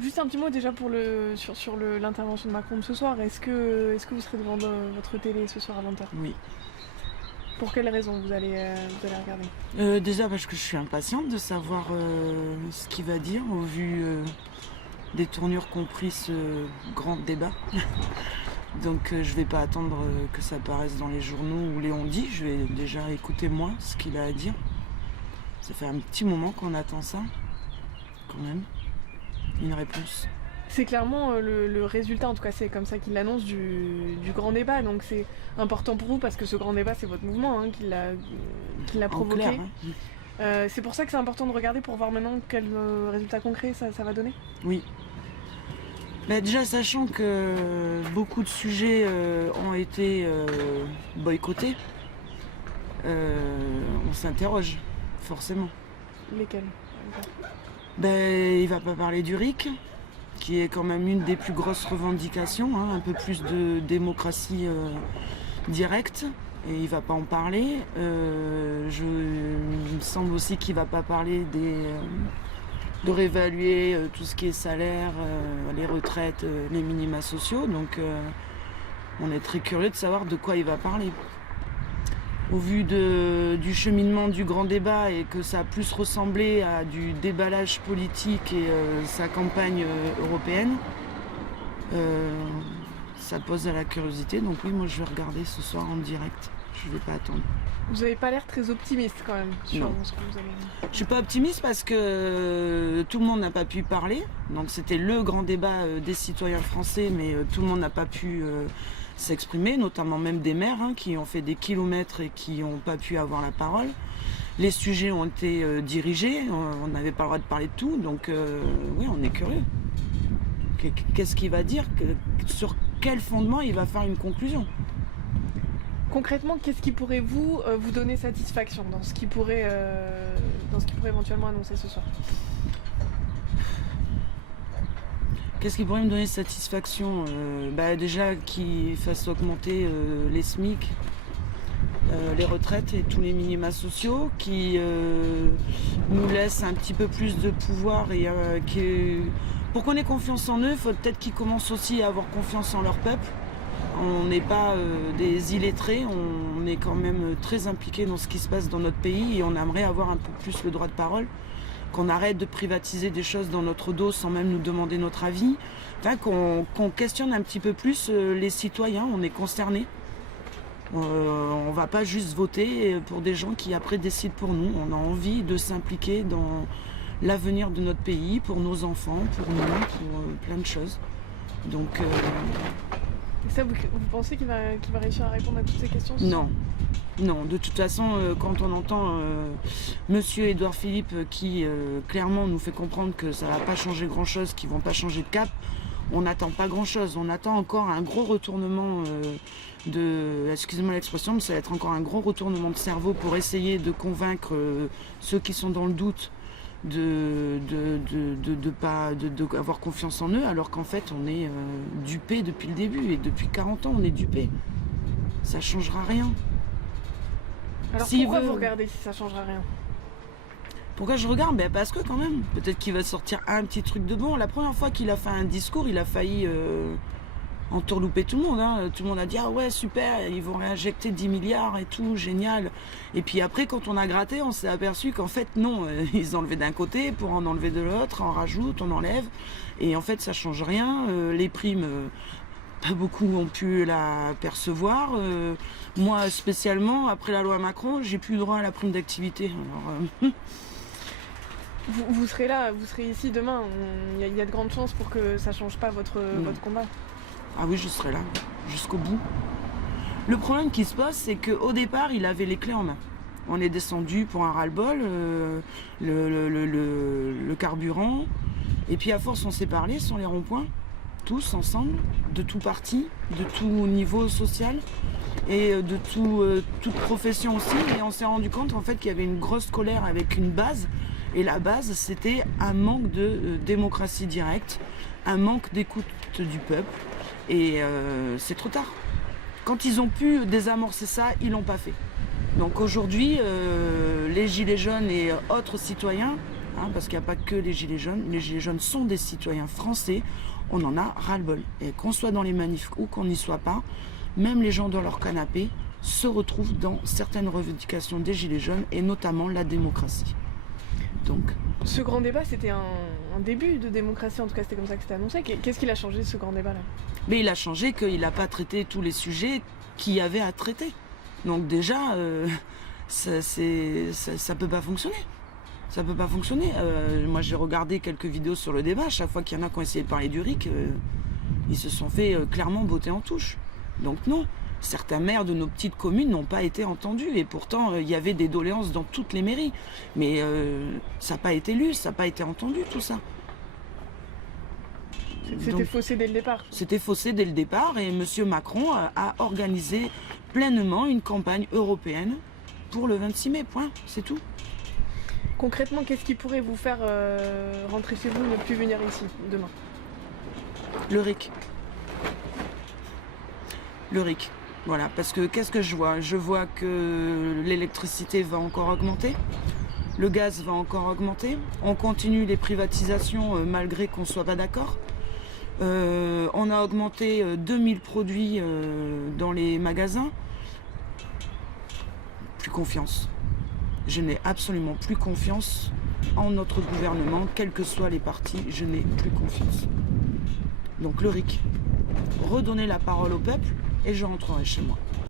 Juste un petit mot déjà sur l'intervention de Macron de ce soir. Est-ce que vous serez devant votre télé ce soir à 20h? Oui. Pour quelle raison vous allez regarder? Déjà parce que je suis impatiente de savoir ce qu'il va dire au vu des tournures qu'ont pris ce grand débat. Donc je vais pas attendre que ça apparaisse dans les journaux ou les on-dit. Je vais déjà écouter moi ce qu'il a à dire. Ça fait un petit moment qu'on attend ça, quand même. Une réponse. C'est clairement le résultat, en tout cas c'est comme ça qu'il l'annonce, du grand débat. Donc c'est important pour vous parce que ce grand débat c'est votre mouvement qui l'a provoqué. En clair, hein. C'est pour ça que c'est important de regarder pour voir maintenant quel résultat concret ça va donner. Oui. Bah déjà, sachant que beaucoup de sujets ont été boycottés, on s'interroge, forcément. Lesquels? Il va pas parler du RIC, qui est quand même une des plus grosses revendications, un peu plus de démocratie directe, et il va pas en parler. Il me semble aussi qu'il va pas parler de réévaluer tout ce qui est salaire, les retraites, les minima sociaux. Donc on est très curieux de savoir de quoi il va parler. Au vu du cheminement du grand débat et que ça a plus ressemblé à du déballage politique et sa campagne européenne, ça pose à la curiosité. Donc oui, moi je vais regarder ce soir en direct. Je vais pas attendre. Vous avez pas l'air très optimiste quand même sur ce que vous avez dit. Je suis pas optimiste parce que tout le monde n'a pas pu parler. Donc c'était le grand débat des citoyens français, mais tout le monde n'a pas pu s'exprimer, notamment même des maires qui ont fait des kilomètres et qui n'ont pas pu avoir la parole. Les sujets ont été dirigés, on n'avait pas le droit de parler de tout, donc oui, on est curieux. Qu'est-ce qu'il va dire? Sur quel fondement il va faire une conclusion? Concrètement, qu'est-ce qui pourrait vous donner satisfaction dans ce qu'il pourrait éventuellement annoncer ce soir? Qu'est-ce qui pourrait me donner satisfaction? Déjà qu'il fasse augmenter les SMIC, les retraites et tous les minima sociaux, qui nous laisse un petit peu plus de pouvoir et pour qu'on ait confiance en eux, il faut peut-être qu'ils commencent aussi à avoir confiance en leur peuple. On n'est pas des illettrés, on est quand même très impliqués dans ce qui se passe dans notre pays et on aimerait avoir un peu plus le droit de parole, qu'on arrête de privatiser des choses dans notre dos sans même nous demander notre avis, qu'on questionne un petit peu plus les citoyens, on est concernés. On va pas juste voter pour des gens qui après décident pour nous, on a envie de s'impliquer dans l'avenir de notre pays, pour nos enfants, pour nous, pour plein de choses. Donc... Et ça, vous pensez qu'il va réussir à répondre à toutes ces questions? Non. Non, de toute façon, quand on entend Monsieur Édouard Philippe qui clairement nous fait comprendre que ça va pas changer grand-chose, qu'ils vont pas changer de cap, on n'attend pas grand-chose. On attend encore un gros retournement excusez-moi l'expression, mais ça va être encore un gros retournement de cerveau pour essayer de convaincre ceux qui sont dans le doute avoir confiance en eux, alors qu'en fait on est dupé depuis le début et depuis 40 ans on est dupé. Ça changera rien. Alors pourquoi vous regardez si ça changera rien? Pourquoi je regarde? Parce que quand même, peut-être qu'il va sortir un petit truc de bon. La première fois qu'il a fait un discours, il a failli entourlouper tout le monde. Tout le monde a dit ah ouais super, ils vont réinjecter 10 milliards et tout, génial. Et puis après quand on a gratté, on s'est aperçu qu'en fait non, ils enlevaient d'un côté pour en enlever de l'autre, on rajoute, on enlève. Et en fait ça change rien. Les primes, pas beaucoup ont pu la percevoir. Moi spécialement, après la loi Macron, j'ai plus droit à la prime d'activité. Alors, Vous serez là, vous serez ici demain. Il y a de grandes chances pour que ça change pas votre combat. Ah oui, je serai là, jusqu'au bout. Le problème qui se passe, c'est qu'au départ, il avait les clés en main. On est descendu pour un ras-le-bol, le carburant. Et puis à force, on s'est parlé sur les ronds-points, tous ensemble, de tout parti, de tout niveau social et de toute profession aussi. Et on s'est rendu compte en fait qu'il y avait une grosse colère avec une base. Et la base, c'était un manque de démocratie directe, un manque d'écoute du peuple. Et c'est trop tard. Quand ils ont pu désamorcer ça, ils l'ont pas fait. Donc aujourd'hui, les gilets jaunes et autres citoyens hein, parce qu'il n'y a pas que les gilets jaunes. Les gilets jaunes sont des citoyens français, on en a ras-le-bol. Et qu'on soit dans les manifs ou qu'on n'y soit pas, même les gens dans leur canapé se retrouvent dans certaines revendications des gilets jaunes, et notamment la démocratie. Donc, ce grand débat, c'était un début de démocratie, en tout cas c'était comme ça que c'était annoncé. Qu'est-ce qu'il a changé ce grand débat-là? Mais il a changé qu'il n'a pas traité tous les sujets qu'il y avait à traiter. Donc déjà, ça peut pas fonctionner. Ça peut pas fonctionner. Moi j'ai regardé quelques vidéos sur le débat, chaque fois qu'il y en a qui ont essayé de parler du RIC, ils se sont fait clairement botter en touche. Donc non, certains maires de nos petites communes n'ont pas été entendus, et pourtant il y avait des doléances dans toutes les mairies. Mais ça n'a pas été lu, ça n'a pas été entendu tout ça. C'était faussé dès le départ. C'était faussé dès le départ, et M. Macron a organisé pleinement une campagne européenne pour le 26 mai, point, c'est tout. Concrètement, qu'est-ce qui pourrait vous faire rentrer chez vous et ne plus venir ici demain? Le RIC. Le RIC, voilà, parce que qu'est-ce que je vois? Je vois que l'électricité va encore augmenter, le gaz va encore augmenter, on continue les privatisations malgré qu'on ne soit pas d'accord. On a augmenté 2000 produits dans les magasins. Plus confiance. Je n'ai absolument plus confiance en notre gouvernement, quels que soient les partis, je n'ai plus confiance. Donc le RIC, redonner la parole au peuple, et je rentrerai chez moi.